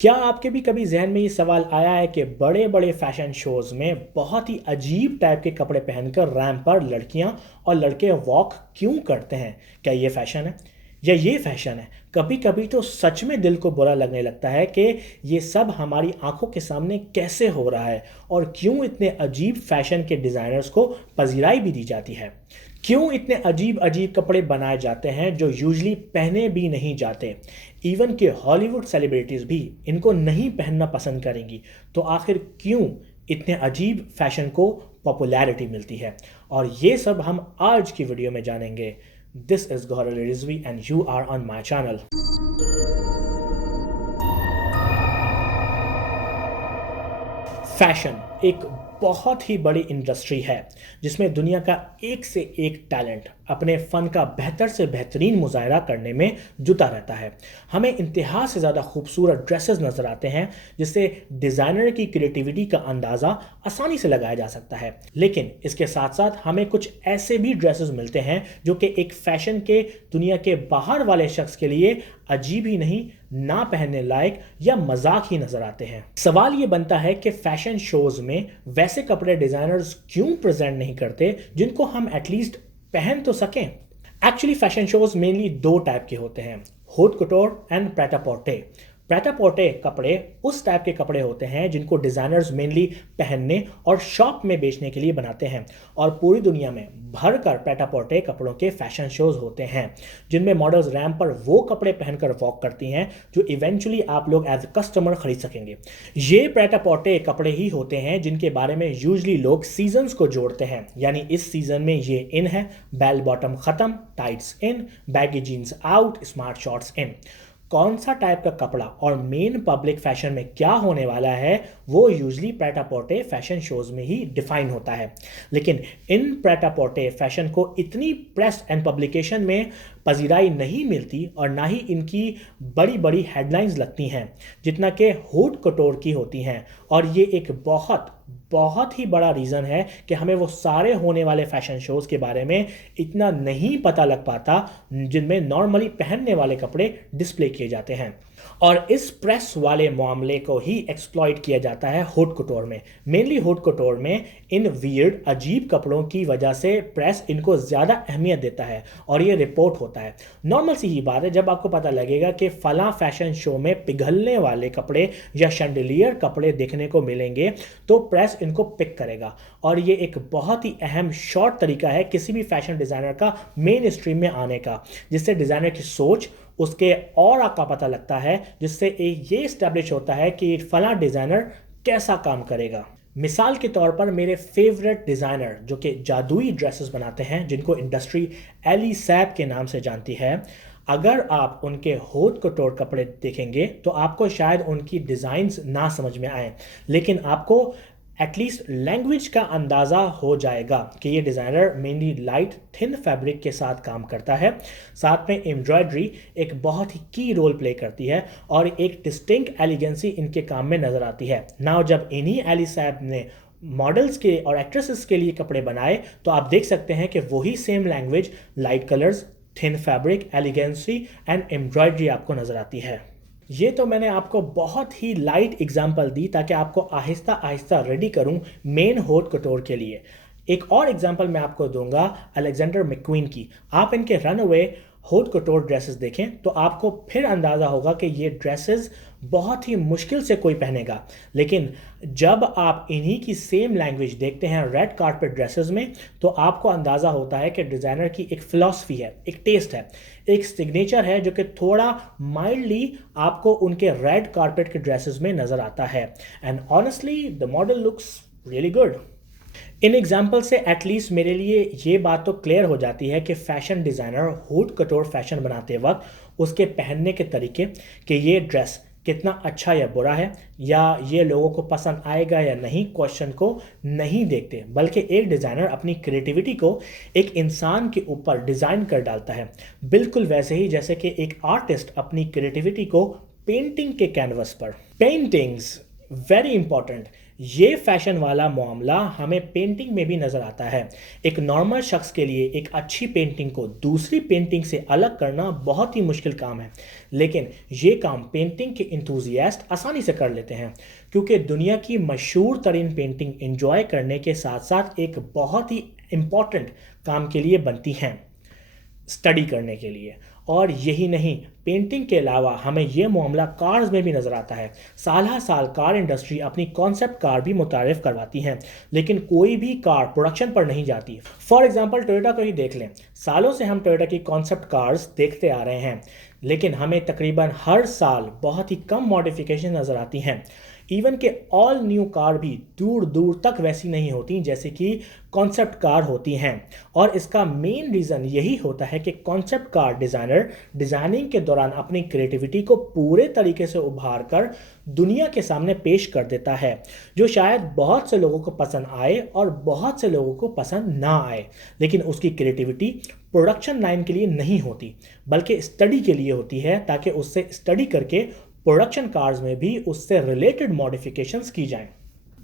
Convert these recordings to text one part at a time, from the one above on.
क्या आपके भी कभी ज़हन में ये सवाल आया है कि बड़े बड़े फैशन शोज़ में बहुत ही अजीब टाइप के कपड़े पहनकर रैंप पर लड़कियां और लड़के वॉक क्यों करते हैं? क्या ये फैशन है या ये फैशन है? कभी कभी तो सच में दिल को बुरा लगने लगता है कि ये सब हमारी आंखों के सामने कैसे हो रहा है और क्यों इतने अजीब फैशन के डिज़ाइनर्स को पजीराई भी दी जाती है। क्यों इतने अजीब अजीब कपड़े बनाए जाते हैं जो यूजली पहने भी नहीं जाते। इवन के हॉलीवुड सेलिब्रिटीज़ भी इनको नहीं पहनना पसंद करेंगी। तो आखिर क्यों इतने अजीब फैशन को पॉपुलैरिटी मिलती है, और ये सब हम आज की वीडियो में जानेंगे। This is Gaurav Rizvi and you are on my channel. Fashion एक बहुत ही बड़ी इंडस्ट्री है जिसमें दुनिया का एक से एक टैलेंट अपने फ़न का बेहतर से बेहतरीन मुजाहरा करने में जुटा रहता है। हमें इंतहा से ज़्यादा खूबसूरत ड्रेसेस नज़र आते हैं जिससे डिज़ाइनर की क्रिएटिविटी का अंदाज़ा आसानी से लगाया जा सकता है। लेकिन इसके साथ साथ हमें कुछ ऐसे भी ड्रेसेस मिलते हैं जो कि एक फ़ैशन के दुनिया के बाहर वाले शख्स के लिए अजीब ही नहीं, ना पहनने लायक या मजाक ही नजर आते हैं। सवाल ये बनता है कि फैशन शोज में वैसे कपड़े डिजाइनर्स क्यों प्रेजेंट नहीं करते जिनको हम एटलीस्ट पहन तो सकें। एक्चुअली फैशन शोज मेनली दो टाइप के होते हैं, होट कुटोर एंड प्रेटा-पोर्टे। प्रेटा-पोर्टे कपड़े उस टाइप के कपड़े होते हैं जिनको डिज़ाइनर्स मेनली पहनने और शॉप में बेचने के लिए बनाते हैं, और पूरी दुनिया में भरकर प्रेटा-पोर्टे कपड़ों के फैशन शोज होते हैं जिनमें मॉडल्स रैंप पर वो कपड़े पहनकर वॉक करती हैं जो इवेंचुअली आप लोग एज अ कस्टमर खरीद सकेंगे। ये प्रेटा-पोर्टे कपड़े ही होते हैं जिनके बारे में यूजली लोग सीजन्स को जोड़ते हैं, यानी इस सीजन में ये इन है, बेल बॉटम खत्म, tights in, baggy jeans out, smart shorts in. कौन सा टाइप का कपड़ा और मेन पब्लिक फैशन में क्या होने वाला है वो यूजली प्रेटा-पोर्टे फैशन शोज में ही डिफाइन होता है। लेकिन इन प्रेटा-पोर्टे फैशन को इतनी प्रेस एंड पब्लिकेशन में पजीराई नहीं मिलती और ना ही इनकी बड़ी बड़ी हेडलाइंस लगती हैं जितना कि होट कटोर की होती हैं। और ये एक बहुत बहुत ही बड़ा रीज़न है कि हमें वो सारे होने वाले फैशन शोज़ के बारे में इतना नहीं पता लग पाता जिनमें नॉर्मली पहनने वाले कपड़े डिस्प्ले किए जाते हैं। और इस प्रेस वाले मामले को ही एक्सप्लॉइट किया जाता है होट कुटोर में। मेनली होट कुटोर में इन वियर्ड अजीब कपड़ों की वजह से प्रेस इनको ज़्यादा अहमियत देता है और ये रिपोर्ट होता है। नॉर्मल सी ही बात है, जब आपको पता लगेगा कि फला फैशन शो में पिघलने वाले कपड़े या शैंडलियर कपड़े देखने को मिलेंगे तो प्रेस इनको पिक करेगा, और ये एक बहुत ही अहम शॉर्ट तरीका है किसी भी फैशन डिज़ाइनर का मेन स्ट्रीम में आने का, जिससे डिज़ाइनर की सोच, उसके ऑरा का पता लगता है, जिससे ये इस्टेब्लिश होता है कि फला डिज़ाइनर कैसा काम करेगा। मिसाल के तौर पर मेरे फेवरेट डिज़ाइनर जो कि जादुई ड्रेसेस बनाते हैं जिनको इंडस्ट्री एली सैब के नाम से जानती है, अगर आप उनके होट कटोर कपड़े देखेंगे तो आपको शायद उनकी डिज़ाइंस ना समझ में आए, लेकिन आपको एटलीस्ट लैंग्वेज का अंदाज़ा हो जाएगा कि ये designer mainly light thin fabric के साथ काम करता है। साथ में एम्ब्रॉयडरी एक बहुत ही की रोल प्ले करती है और एक डिस्टिंक्ट एलिगेंसी इनके काम में नज़र आती है। नाउ जब इन्हीं एली सैब ने मॉडल्स के और एक्ट्रेसेस के लिए कपड़े बनाए तो आप देख सकते हैं कि वही same language, light colours, thin fabric, elegancy and embroidery आपको नज़र आती है। ये तो मैंने आपको बहुत ही लाइट एग्जांपल दी ताकि आपको आहिस्ता आहिस्ता रेडी करूं मेन होट कटोर के लिए। एक और एग्जांपल मैं आपको दूंगा अलेक्जेंडर मैक्वीन की। आप इनके रनअवे होट कटोर ड्रेसेस देखें तो आपको फिर अंदाज़ा होगा कि ये ड्रेसेस बहुत ही मुश्किल से कोई पहनेगा, लेकिन जब आप इन्हीं की सेम लैंग्वेज देखते हैं रेड कारपेट ड्रेसेस में तो आपको अंदाज़ा होता है कि डिज़ाइनर की एक फ़िलॉसफी है, एक टेस्ट है, एक सिग्नेचर है जो कि थोड़ा माइल्डली आपको उनके रेड कारपेट के ड्रेसेस में नज़र आता है। And honestly the model looks really good. In example से एटलीस्ट मेरे लिए ये बात तो क्लियर हो जाती है कि फैशन डिज़ाइनर होट कटोर फैशन बनाते वक्त उसके पहनने के तरीके, कि ये ड्रेस कितना अच्छा या बुरा है या ये लोगों को पसंद आएगा या नहीं, क्वेश्चन को नहीं देखते, बल्कि एक डिज़ाइनर अपनी क्रिएटिविटी को एक इंसान के ऊपर डिज़ाइन कर डालता है, बिल्कुल वैसे ही जैसे कि एक आर्टिस्ट अपनी क्रिएटिविटी को पेंटिंग के कैनवस पर। Paintings very important. ये फैशन वाला मामला हमें पेंटिंग में भी नज़र आता है। एक नॉर्मल शख्स के लिए एक अच्छी पेंटिंग को दूसरी पेंटिंग से अलग करना बहुत ही मुश्किल काम है, लेकिन ये काम पेंटिंग के इंथुजियास्ट आसानी से कर लेते हैं, क्योंकि दुनिया की मशहूर तरीन पेंटिंग एंजॉय करने के साथ साथ एक बहुत ही इम्पॉर्टेंट काम के लिए बनती हैं, स्टडी करने के लिए। और यही नहीं, पेंटिंग के अलावा हमें यह मामला कार्स में भी नज़र आता है। साल हर साल कार इंडस्ट्री अपनी कॉन्सेप्ट कार भी मुतारिफ करवाती हैं, लेकिन कोई भी कार प्रोडक्शन पर नहीं जाती। फॉर एग्जांपल टोयोटा को ही देख लें। सालों से हम टोयोटा की कॉन्सेप्ट कार्स देखते आ रहे हैं, लेकिन हमें तकरीबन हर साल बहुत ही कम मॉडिफिकेशन नज़र आती हैं। इवन के ऑल न्यू कार भी दूर दूर तक वैसी नहीं होती जैसे कि कॉन्सेप्ट कार होती हैं। और इसका मेन रीज़न यही होता है कि कॉन्सेप्ट कार डिज़ाइनर डिज़ाइनिंग के दौरान अपनी क्रिएटिविटी को पूरे तरीके से उभार कर दुनिया के सामने पेश कर देता है, जो शायद बहुत से लोगों को पसंद आए और बहुत से लोगों को पसंद ना आए। लेकिन उसकी क्रिएटिविटी प्रोडक्शन लाइन के लिए नहीं होती, बल्कि स्टडी के लिए होती है, ताकि उससे स्टडी करके प्रोडक्शन कार्स में भी उससे रिलेटेड मॉडिफिकेशंस की जाएं।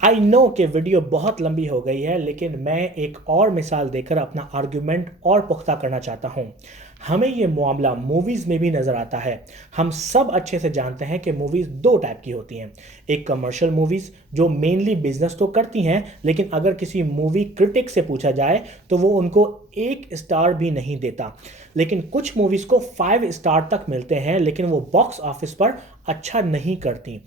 आई नो कि वीडियो बहुत लंबी हो गई है, लेकिन मैं एक और मिसाल देकर अपना आर्गुमेंट और पुख्ता करना चाहता हूँ। हमें ये मामला मूवीज़ में भी नज़र आता है। हम सब अच्छे से जानते हैं कि मूवीज़ दो टाइप की होती हैं। एक कमर्शियल मूवीज़ जो मेनली बिजनेस तो करती हैं, लेकिन अगर किसी मूवी क्रिटिक से पूछा जाए तो वो उनको 1 स्टार भी नहीं देता। लेकिन कुछ मूवीज़ को 5 स्टार तक मिलते हैं, लेकिन वो बॉक्स ऑफिस पर अच्छा नहीं करती।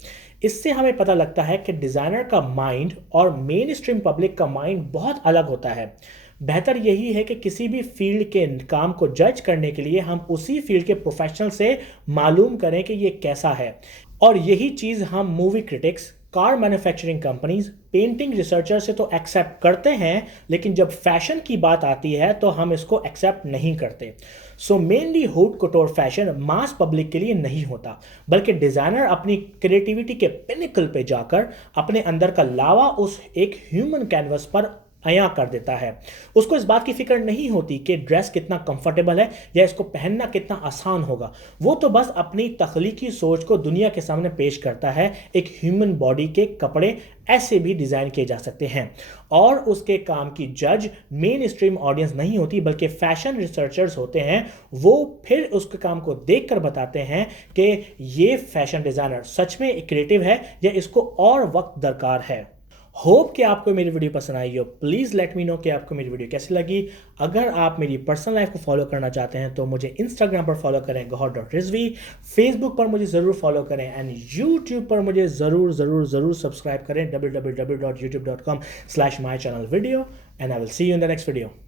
इससे हमें पता लगता है कि डिज़ाइनर का माइंड और मेन स्ट्रीम पब्लिक का माइंड बहुत अलग होता है। बेहतर यही है कि किसी भी फील्ड के काम को जज करने के लिए हम उसी फील्ड के प्रोफेशनल से मालूम करें कि ये कैसा है। और यही चीज़ हम movie critics, car manufacturing companies, painting researcher से तो एक्सेप्ट करते हैं, लेकिन जब फैशन की बात आती है तो हम इसको एक्सेप्ट नहीं करते। सो मेनली हूट कटोर फैशन मास पब्लिक के लिए नहीं होता, बल्कि डिज़ाइनर अपनी क्रिएटिविटी के पिनिकल पे जाकर अपने अंदर का लावा उस एक ह्यूमन कैनवस पर अया कर देता है। उसको इस बात की फिक्र नहीं होती कि ड्रेस कितना कंफर्टेबल है या इसको पहनना कितना आसान होगा। वो तो बस अपनी तख्लीकी सोच को दुनिया के सामने पेश करता है। एक ह्यूमन बॉडी के कपड़े ऐसे भी डिज़ाइन किए जा सकते हैं, और उसके काम की जज मेन स्ट्रीम ऑडियंस नहीं होती, बल्कि फैशन रिसर्चर्स होते हैं। वो फिर उसके काम को देखकर बताते हैं कि ये फैशन डिज़ाइनर सच में क्रिएटिव है या इसको और वक्त दरकार है। होप कि आपको मेरी वीडियो पसंद आई हो। प्लीज़ लेट मी नो कि आपको मेरी वीडियो कैसी लगी। अगर आप मेरी पर्सनल लाइफ को फॉलो करना चाहते हैं तो मुझे इंस्टाग्राम पर फॉलो करें गौहर.रिजवी, फेसबुक पर मुझे ज़रूर फॉलो करें, एंड यूट्यूब पर मुझे ज़रूर सब्सक्राइब करें www.youtube.com/mychannelvideo, and I will see you in the next video.